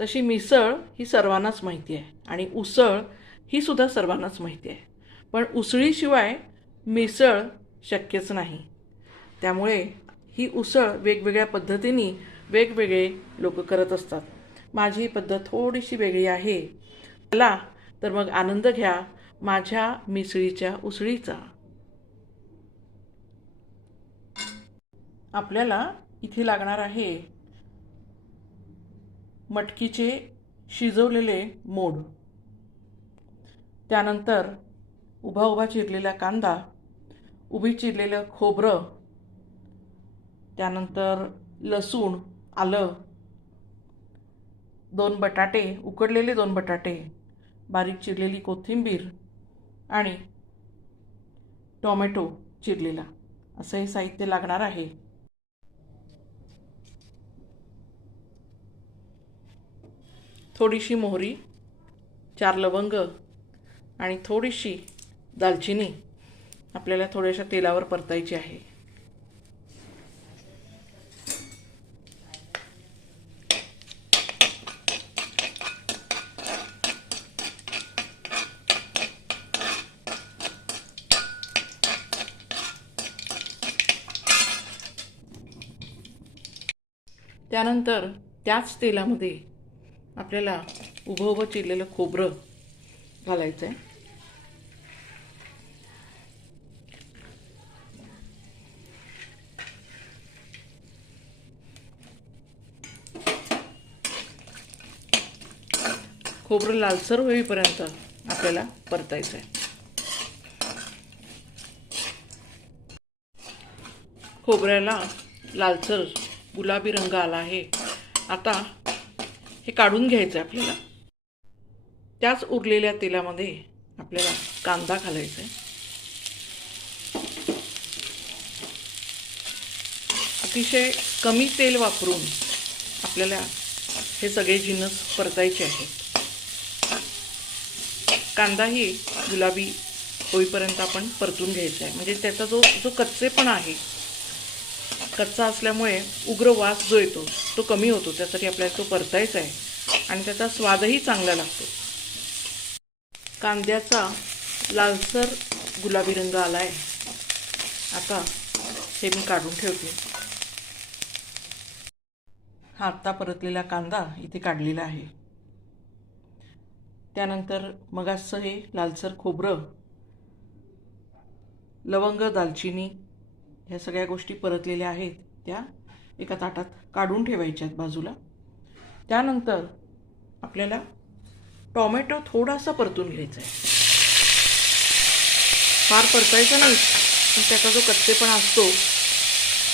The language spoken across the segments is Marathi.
तशी मिसळ ही सर्वांनाच माहिती आहे. आणि उसळ ही सुद्धा सर्वांनाच माहिती आहे. पण उसळीशिवाय मिसळ शक्यच नाही. त्यामुळे ही उसळ वेगवेगळ्या पद्धतीने वेगवेगळे लोक करत असतात. माझी पद्धत थोडीशी वेगळी आहे. चला तर मग आनंद घ्या माझ्या मिसळीच्या उसळीचा. आपल्याला इथे लागणार आहे मटकीचे शिजवलेले मोड. त्यानंतर उभा उभा चिरलेला कांदा उभी चिरलेलं खोबरं त्यानंतर लसूण आलं दोन बटाटे उकडलेले दोन बटाटे बारीक चिरलेली कोथिंबीर आणि टोमॅटो चिरलेला. असं हे साहित्य लागणार आहे. थोडीशी मोहरी चार लवंग आणि थोडीशी दालचिनी आपल्याला थोड्याशा तेलावर परतायची आहे. त्यानंतर त्याच तेलामध्ये आपल्याला उभं उभं चिरलेलं खोबरं घालायचं आहे खोबरं लालसर होईपर्यंत आपल्याला परतायचं आहे खोबऱ्याला लालसर गुलाबी रंग आला आहे. आता हे काढून घ्यायचं आहे आपल्याला. त्याच उरलेल्या तेलामध्ये आपल्याला कांदा घालायचा आहे. अतिशय कमी तेल वापरून आपल्याला हे सगळे जिन्नस परतायचे आहेत. कांदाही गुलाबी होईपर्यंत आपण परतून घ्यायचा आहे. म्हणजे त्याचा जो जो कच्चेपणा आहे कच्चा असल्यामुळे उग्र वास जो येतो तो कमी होतो. त्यासाठी आपल्याला तो परतायचा आहे. आणि त्याचा स्वादही चांगला लागतो. कांद्याचा लालसर गुलाबी रंग आला आहे आता हे मी काढून ठेवते. हा आत्ता परतलेला कांदा इथे काढलेला आहे. त्यानंतर मगासचं हे लालसर खोबरं लवंग दालचिनी ह्या सगळ्या गोष्टी परतलेल्या आहेत त्या एका ताटात काढून ठेवायच्या आहेत बाजूला. त्यानंतर आपल्याला टॉमॅटो थोडासा परतून घ्यायचा आहे. फार परतायचा नाही पण त्याचा जो कच्चेपणा असतो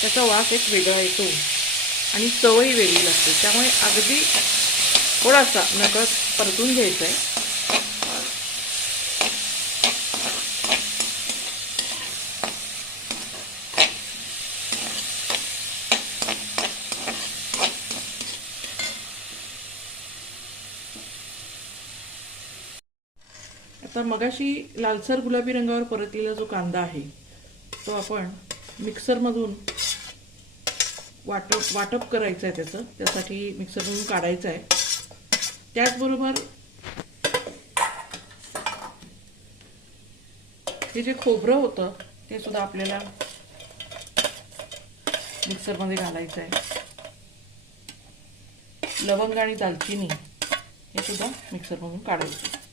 त्याचा वास एक वेगळा येतो आणि चवही वेगळी लागते. त्यामुळे अगदी थोडासा नकळत परतून घ्यायचा आहे. आता मगाशी लालसर गुलाबी रंगावर परतलेला जो कांदा आहे तो आपण मिक्सरमधून वाटप वाटप करायचं आहे त्याचं त्यासाठी मिक्सरमधून काढायचं आहे त्याचबरोबर हे जे खोबरं होतं ते सुद्धा आपल्याला मिक्सरमध्ये घालायचं आहे लवंग आणि दालचिनी हे सुद्धा मिक्सरमधून काढायचं आहे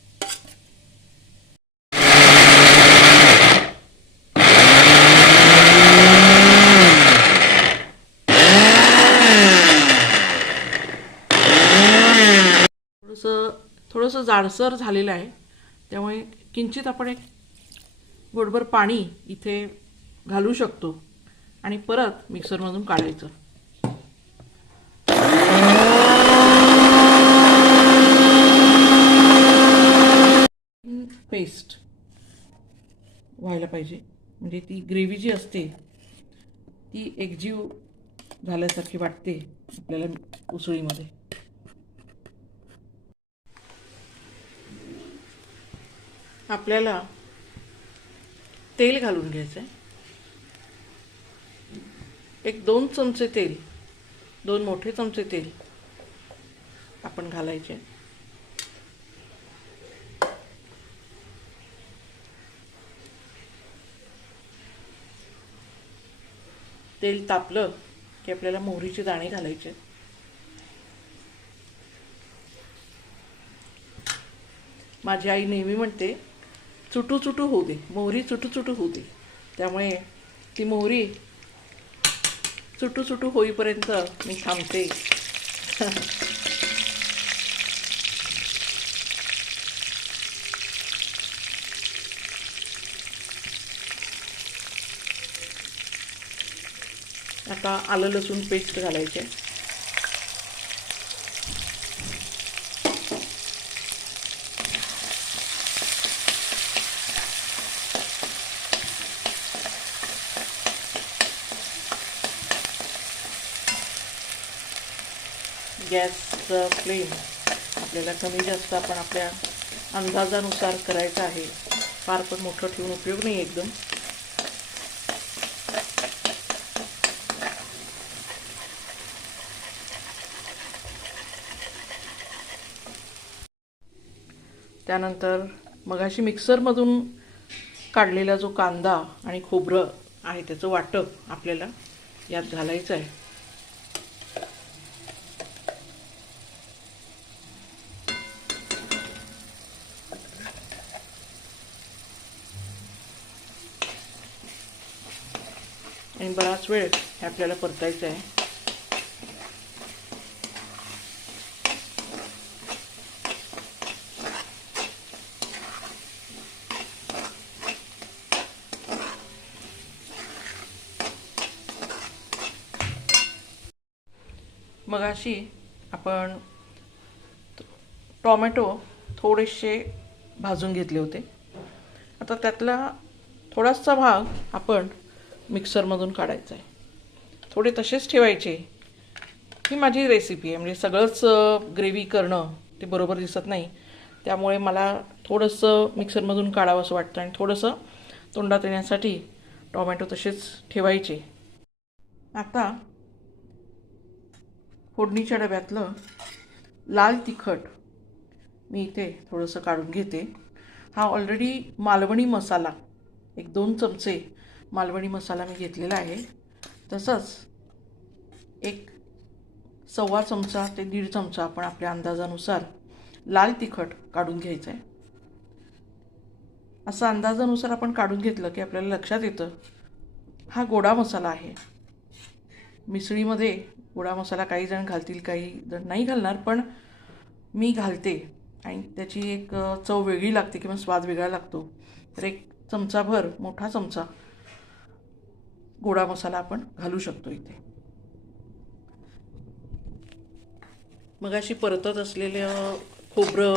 थोडंसं थोडंसं जाडसर झालेलं आहे. त्यामुळे किंचित आपण एक गोडभर पाणी इथे घालू शकतो. आणि परत मिक्सरमधून काढायचं. पेस्ट व्हायला पाहिजे. म्हणजे ती ग्रेव्ही जी असते ती एकजीव झाल्यासारखी वाटते आपल्याला उसळीमध्ये. आपल्याला तेल घालून घ्यायचं आहे एक दोन चमचे तेल दोन मोठे चमचे तेल आपण घालायचे. तेल तापलं की आपल्याला मोहरीचे दाणे घालायचे. माझी आई नेहमी म्हणते चुटू चुटू होऊ दे. मोहरी चुटू चुटू होऊ दे. त्यामुळे ती मोहरी चुटू चुटू होईपर्यंत मी थांबते. आता आलं लसूण पेस्ट घालायचे. गॅसचं फ्लेम आपल्याला कमी जास्त आपण आपल्या अंदाजानुसार करायचं आहे. फार पण मोठं ठेवून उपयोग नाही एकदम. त्यानंतर मगाशी मिक्सरमधून काढलेला जो कांदा आणि खोबरं आहे त्याचं वाटप आपल्याला यात घालायचं आहे. पाच वेळ हे आपल्याला परतायचं आहे. मग अशी आपण टॉमॅटो थोडेसे भाजून घेतले होते. आता त्यातला थोडासा भाग आपण मिक्सरमधून काढायचं आहे थोडे तसेच ठेवायचे. ही माझी रेसिपी आहे. म्हणजे सगळंच ग्रेव्ही करणं ते बरोबर दिसत नाही. त्यामुळे मला थोडंसं मिक्सरमधून काढावं असं वाटतं आणि थोडंसं तोंडात येण्यासाठी टोमॅटो तसेच ठेवायचे. आता फोडणीच्या डब्यातलं लाल तिखट मी इथे थोडंसं काढून घेते. हा ऑलरेडी मालवणी मसाला एक दोन चमचे मालवणी मसाला मी घेतलेला आहे. तसंच एक सव्वा चमचा ते दीड चमचा आपण आपल्या अंदाजानुसार लाल तिखट काढून घ्यायचं आहे असं अंदाजानुसार आपण काढून घेतलं की आपल्याला लक्षात येतं हा गोडा मसाला आहे. मिसळीमध्ये गोडा मसाला काही जण घालतील काही जण नाही घालणार पण मी घालते आणि त्याची एक चव वेगळी लागते किंवा स्वाद वेगळा लागतो. तर एक चमचाभर मोठा चमचा गोडा मसाला आपण घालू शकतो इथे. मग अशी परतत असलेलं खोबरं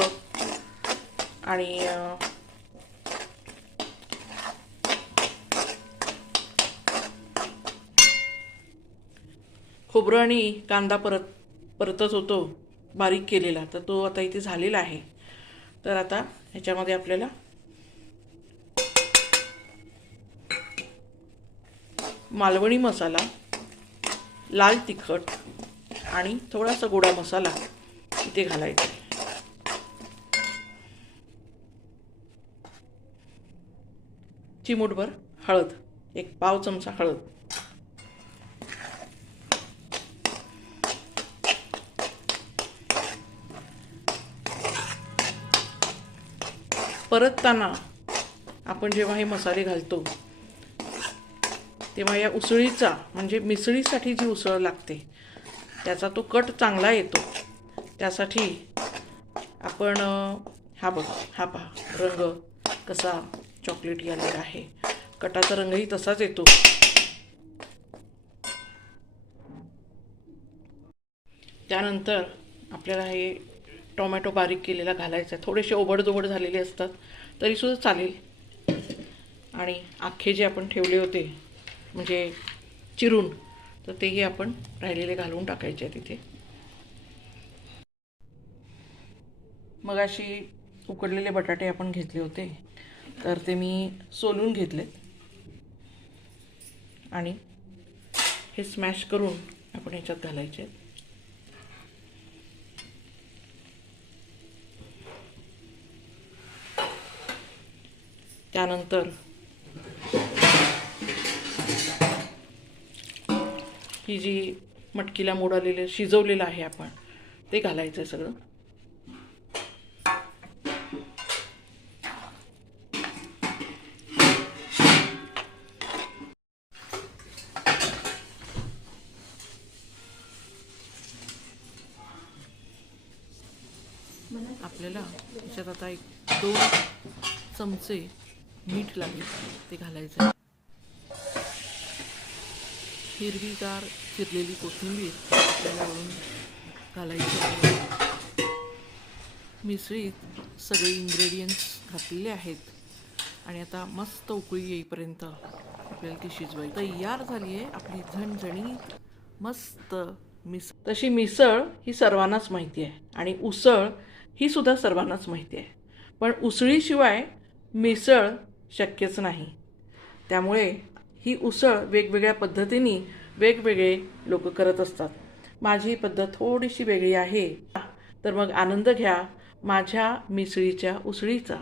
आणि खोबरं आणि कांदा परत परतच होतो बारीक केलेला. तर तो आता इथे झालेला आहे. तर आता ह्याच्यामध्ये आपल्याला मालवणी मसाला लाल तिखट आणि थोडासा गोडा मसाला इथे घालायचा. चिमूटभर हळद एक पाव चमचा हळद. परतताना आपण जेव्हा हे मसाले घालतो तेव्हा या उसळीचा म्हणजे मिसळीसाठी जी उसळ लागते त्याचा तो कट चांगला येतो. त्यासाठी आपण हा बघ हा पहा रंग कसा चॉकलेटी आलेला आहे. कटाचा रंगही तसाच येतो. त्यानंतर आपल्याला हे टोमॅटो बारीक केलेला घालायचा आहे. थोडेसे ओबडदोबड झालेले असतात तरीसुद्धा चालेल. आणि अख्खे जे आपण ठेवले होते म्हणजे चिरून. तर तेही आपण राहिलेले घालून टाकायचे आहे तिथे मग अशी उकडलेले बटाटे आपण घेतले होते. तर ते मी सोलून घेतलेत. आणि हे स्मॅश करून आपण ह्याच्यात घालायचे आहेत. त्यानंतर ही जी मटकीला मोड आलेलं शिजवलेलं आहे आपण ते घालायचं आहे सगळं. आपल्याला त्याच्यात आता एक दोन चमचे मीठ लागेल ते घालायचं हिरवीगार चिरलेली कोथिंबीर आपल्याला घालायची. मिसळीत सगळे इन्ग्रेडियंट्स घातलेले आहेत. आणि आता मस्त उकळी येईपर्यंत आपल्याला ती शिजवायची. तयार झाली आहे आपली झणझणीत मस्त मिसळ. तशी मिसळ ही सर्वांनाच माहिती आहे आणि उसळ ही सुद्धा सर्वांनाच माहिती आहे. पण उसळीशिवाय मिसळ शक्यच नाही. त्यामुळे ही उसळ वेगवेगळ्या पद्धतीने वेगवेगळे लोक करत असतात. माझी पद्धत थोडीशी वेगळी आहे. तर मग आनंद घ्या. माझ्या मिसळीच्या उसळीचा.